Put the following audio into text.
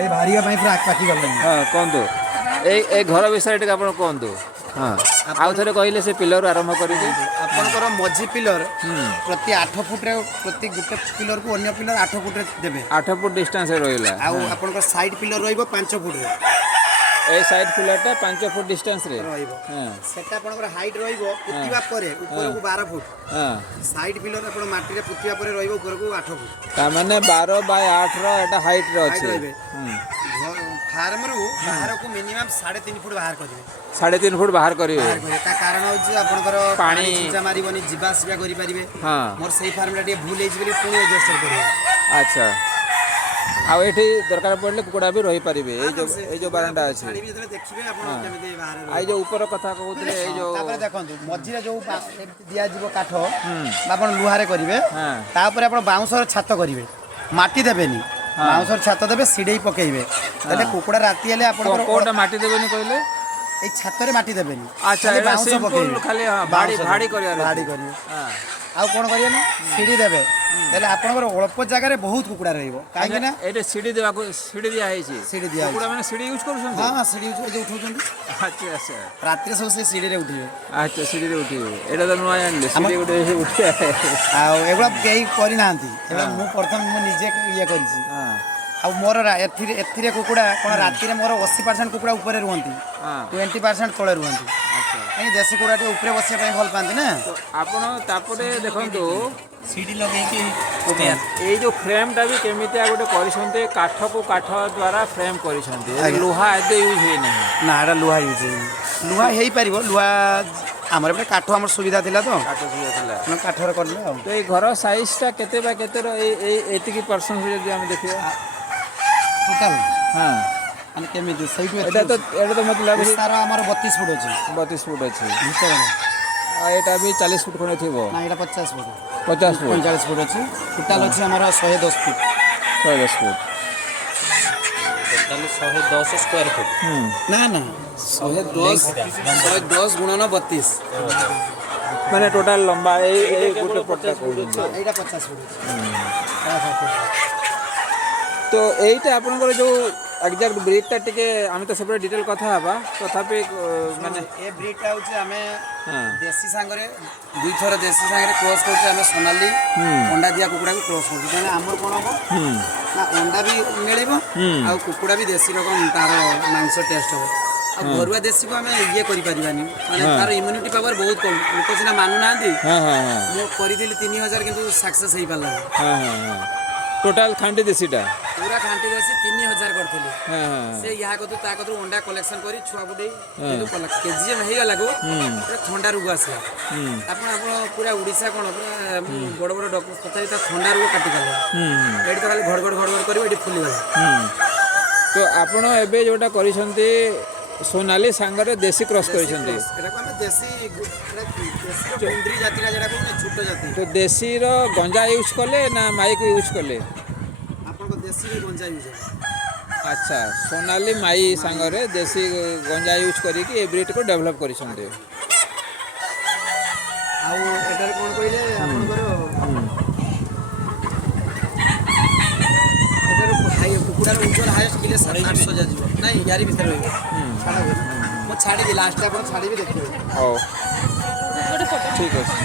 এই ভারিବା ପାଇଁ ପୁରା ଆଖପାଖି ଗଲେଣି। ହଁ କୁହନ୍ତୁ ଏଇ ଘର ବିଷୟରେ ଟିକେ ଆପଣ କୁହନ୍ତୁ। ହଁ ଆଉ ଥରେ କହିଲେ ସେ ପିଲରରୁ ଆରମ୍ଭ କରିକି ଆପଣଙ୍କର ମଝି ପିଲର ପ୍ରତି 8 ଫୁଟରେ ପ୍ରତି ଗୋଟେ ପିଲରକୁ ଅନ୍ୟ ପିଲର 8 ଫୁଟରେ ଦେବେ। 8 ଫୁଟ ଡିଷ୍ଟାନ୍ସରେ ରହିଲା। ଆଉ ଆପଣଙ୍କର ସାଇଡ ପିଲର ରହିବ 5 ଫୁଟରେ এই সাইড পিଲରଟା 5 ଫୁଟ ଡିଷ୍ଟାନ୍ସରେ ରହିବ। ହଁ ସେଟା ଆପଣଙ୍କର ହାଇଟ୍ ରହିବ ପୋତିବା ପରେ ଉପରକୁ 12 ଫୁଟ। ହଁ ସାଇଡ ପିଲର ଆପଣ ମାଟିରେ ପୋତିବା ପରେ ରହିବ ଉପରକୁ 8 ଫୁଟ। ତାମାନେ 12/8 ର ଏଟା ହାଇଟରେ ଅଛି। ରହିବେ ଫାର୍ମରୁ ବାହାରକୁ ମିନିମମ୍ 3.5 ଫୁଟ ବାହାର କରିବେ। 3.5 ଫୁଟ ବାହାର କରିବେ। ତା କାରଣ ହଉଛି ଆପଣଙ୍କର ପାଣି ପାଣି ଛିଞ୍ଚା ମାରିବନି, ଯିବା ଆସିବା କରିପାରିବେ। ହଁ ମୋର ସେଇ ଫାର୍ମଟା ଟିକେ ଭୁଲ ହେଇଛି ବୋଲି ପୁଣି ଆଡଜଷ୍ଟ କରିବେ। ଆଚ୍ଛା ଆଉ ଏଠି ଦରକାର ପଡ଼ିଲେ କୁକୁଡ଼ା ବି ରହିପାରିବେ। ଏଇ ଯୋଉ ବାରଣ୍ଡା ଅଛି। ଦେଖିବେ ଆପଣ କେମିତି ବାହାରେ ଏଇ ଯୋଉ ଉପର କଥା କହୁଥିଲେ ଏଇ ଯୋଉ ତାପରେ ଦେଖନ୍ତୁ ମଝିରେ ଯୋଉ ଦିଆଯିବ କାଠ ଆପଣ ଲୁହାରେ କରିବେ। ତାପରେ ଆପଣ ବାଉଁଶର ଛାତ କରିବେ, ମାଟି ଦେବେନି। ବାଉଁଶର ଛାତ ଦେବେ, ସିଡେଇ ପକେଇବେ। ତାହେଲେ କୁକୁଡ଼ା ରାତି ହେଲେ ଆପଣଙ୍କର କୋଉଟା ମାଟି ଦେବେନି କହିଲେ? ଏଇ ଛାତରେ ମାଟି ଦେବେନି। ଆଚ୍ଛା ଖାଲି ଏଟା ବାଉଁଶ ସିମ୍ପଲ ପକେଇବେ। ଖାଲି ବାଉଁଶ ଭାଡି କରିବାର ଭାଡି ଅଛି। କରିବେ। ହଁ ଆଉ କ'ଣ କରିବେ ନା ସିଡ଼ି ଦେବେ। ତାହେଲେ ଆପଣଙ୍କର ଅଳ୍ପ ଜାଗାରେ ବହୁତ କୁକୁଡ଼ା ରହିବ। କାହିଁକି ନା ଏଇଟା ସିଡି ଦିଆ ହେଇଛି। ସିଡ଼ି ଦିଆ କୁକୁଡ଼ା ମାନେ ସିଡି ୟୁଜ କରୁଛନ୍ତି। ହଁ ସିଡ଼ି ଉଠଉଛନ୍ତି। ଆଚ୍ଛା ଆଚ୍ଛା ରାତିରେ ସବୁ ସେ ସିଡ଼ିରେ ଉଠିବେ। ଆଚ୍ଛା ସିଡିରେ ଉଠିବେ। ଏଇଟା ତ ନୂଆ ଜାଣିଲେ ସିଡି ଗୋଟେ ଉଠିବା। ଆଉ ଏଗୁଡ଼ା କେହି କରିନାହାନ୍ତି। ଏଗୁଡ଼ା ମୁଁ ପ୍ରଥମେ ନିଜେ ଇଏ କରିଛି। ଆଉ ମୋର ଏଥିରେ କୁକୁଡ଼ା କ'ଣ ରାତିରେ ମୋର 80% କୁକୁଡ଼ା ଉପରେ ରୁହନ୍ତି, 20% ତଳେ ରୁହନ୍ତି। କାହିଁକି ଦେଶୀ କୁକୁଡ଼ା ଟିକେ ଉପରେ ବସିବା ପାଇଁ ଭଲ ପାଆନ୍ତି ନା। ଆପଣ ତାପରେ ଦେଖନ୍ତୁ ସିଡ଼ି ଲଗେଇକି ଏଇ ଯୋଉ ଫ୍ରେମ୍ଟା ବି କେମିତିଆ ଗୋଟେ କରିଛନ୍ତି, କାଠକୁ କାଠ ଦ୍ୱାରା ଫ୍ରେମ୍ କରିଛନ୍ତି। ଲୁହା ଏତେ ୟୁଜ୍ ହେଇନାହିଁ। ନା ଏଇଟା ଲୁହା ୟୁଜ୍ ହେଇନି। ଲୁହା ହେଇପାରିବ, ଲୁହା ଆମର ଏପଟେ କାଠ ଆମର ସୁବିଧା ଥିଲା ତ କାଠ ସୁବିଧା ଥିଲା। କାଠରେ କଲେ ଆଉ। ତ ଏଇ ଘର ସାଇଜ୍ଟା କେତେ ବା କେତେର ଏତିକି ପରସେଣ୍ଟ ଯଦି ଆମେ ଦେଖିବା ଟୋଟାଲ ହଁ ମାନେ କେମିତି ସେଇଠୁ ଏଇଟା ତ ମୋତେ ଲାଗୁଛି ତାର ଆମର 32 ଫୁଟ ଅଛି। 32 ଫୁଟ ଅଛି। ଭିତରେ ଆଉ ଏଇଟା ବି 40 ଫୁଟ ଖଣ୍ଡେ ଥିବ। ନା ଏଇଟା 50 ଫୁଟ 50 ଫୁଟ 45 ଫୁଟ ଅଛି। ଟୋଟାଲ ଅଛି ଆମର 110 foot. 110 foot totally 110 square foot. ନା ନା 110 ଗୁଣନ 32 ମାନେ ଟୋଟାଲ ଲମ୍ବା ଏଇ ଗୋଟେ ପଟା କହୁଛନ୍ତି। ଏଇଟା 50 ଫୁଟ। ତ ଏଇଟା ଆପଣଙ୍କର ଯୋଉ ଏକ୍ଜାକ୍ଟ ବ୍ରିଡ୍ଟା ଟିକେ ଆମେ ତ ସେପଟେ ଡିଟେଲ କଥା ହେବା ତଥାପି ମାନେ ଏ ବ୍ରିଡ୍ଟା ହେଉଛି ଆମେ ଦେଶୀ ସାଙ୍ଗରେ 2 ଥର ଦେଶୀ ସାଙ୍ଗରେ କ୍ରସ୍ କରୁଛୁ। ଆମେ ସୋନାଲି ଅଣ୍ଡା ଦିଆ କୁକୁଡ଼ାକୁ କ୍ରସ୍ କରୁଛୁ। କାହିଁକିନା ଆମର କ'ଣ ହେବ ନା ଅଣ୍ଡା ବି ମିଳିବ ଆଉ କୁକୁଡ଼ା ବି ଦେଶୀ ରକମ ତାର ମାଂସ ଟେଷ୍ଟ ହେବ। ଆଉ ଘରୁଆ ଦେଶୀକୁ ଆମେ ଇଏ କରିପାରିବାନି, ମାନେ ତାର ଇମ୍ୟୁନିଟି ପାୱାର ବହୁତ କମ୍। ଲୋକ ସିନା ମାନୁନାହାନ୍ତି। ମୁଁ କରିଥିଲି 3000 କିନ୍ତୁ ସକ୍ସେସ୍ ହେଇପାରିଲାନି। ଟୋଟାଲ ଖାଣ୍ଟି ଦେଶୀଟା ପୁରା ଖାଣ୍ଟି ଦେଶୀ 3000 କରିଥିଲି। ସେ ୟା କତୁ ତା କତରୁ ଅଣ୍ଡା କଲେକ୍ସନ କରି ଛୁଆ ବୁଟେଇ କେଜି ହେଇଗଲାକୁ ଥଣ୍ଡା ରୋଗ ଆସିଲା। ଆପଣ ପୁରା ଓଡ଼ିଶା କ'ଣ ପୁରା ବଡ଼ ବଡ଼ ଡକ୍ଟର ତଥାପି ତା ଥଣ୍ଡା ରୋଗ କାଟିପାରିଲେ। ଏଠି ତ ଖାଲି ଘଡ଼ଘଡ଼ ଘଡ଼ଘଡ଼ କରିବ, ଏଠି ଫୁଲିଗଲା। ତ ଆପଣ ଏବେ ଯୋଉଟା କରିଛନ୍ତି ସୋନାଲି ସାଙ୍ଗରେ ଦେଶୀ କ୍ରସ୍ କରିଛନ୍ତି। ଏଟାକୁ ଆମେ ଦେଶୀ ଗୁଣ୍ଡ୍ରି ଜାତିଟା ଯେଟା କହୁନି ଛୋଟ ଜାତି। ତ ଦେଶୀର ଗଞ୍ଜା ୟୁଜ୍ କଲେ ନା ମାଇକୁ ୟୁଜ୍ କଲେ? ଆପଣଙ୍କ ଦେଶୀରେ ଗଞ୍ଜା ୟୁଜ୍ ହେବ। ଆଚ୍ଛା ସୋନାଲି ମାଇ ସାଙ୍ଗରେ ଦେଶୀ ଗଞ୍ଜା ୟୁଜ୍ କରିକି ଏ ବ୍ରିଡ୍କୁ ଡେଭଲପ୍ କରିଛନ୍ତି। ଆଉ ଏଟାରେ କ'ଣ କହିଲେ ଆପଣଙ୍କର କୁକୁଡ଼ାର ଓଜନ ହାଏଷ୍ଟ କିଲୋ 800 ଯିବ। ନାଇଁ ୟାରି ଭିତରେ ରହିବ। ମୁଁ ଛାଡ଼ିବି ଲାଷ୍ଟ ଆପଣ ଛାଡ଼ିବି ଦେଖିବେ। ହଉ ଠିକ୍ ଅଛି।